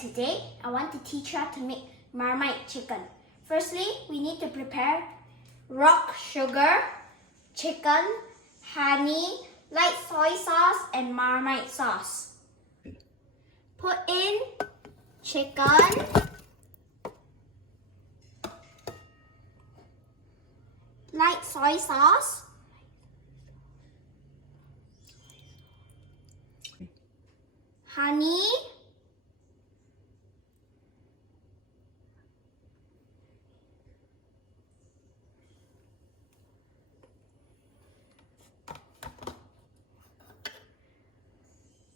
today I want to teach you how to make Marmite chicken. Firstly, we need to prepare rock sugar, chicken, honey, light soy sauce, and Marmite sauce. Put in chicken, light soy sauce, honey,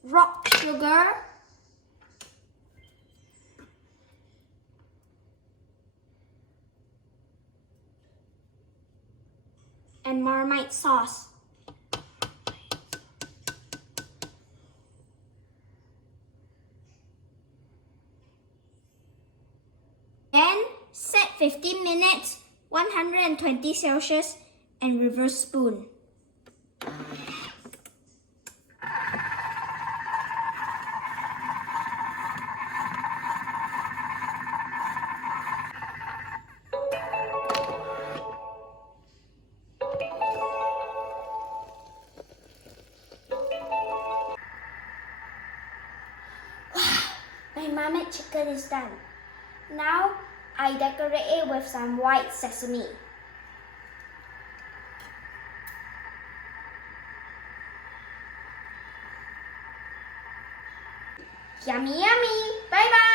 rock sugar, and Marmite sauce. Then set 15 minutes, 120 Celsius, and reverse spoon. My Marmite chicken is done. Now I decorate it with some white sesame. Yummy, yummy! Bye bye!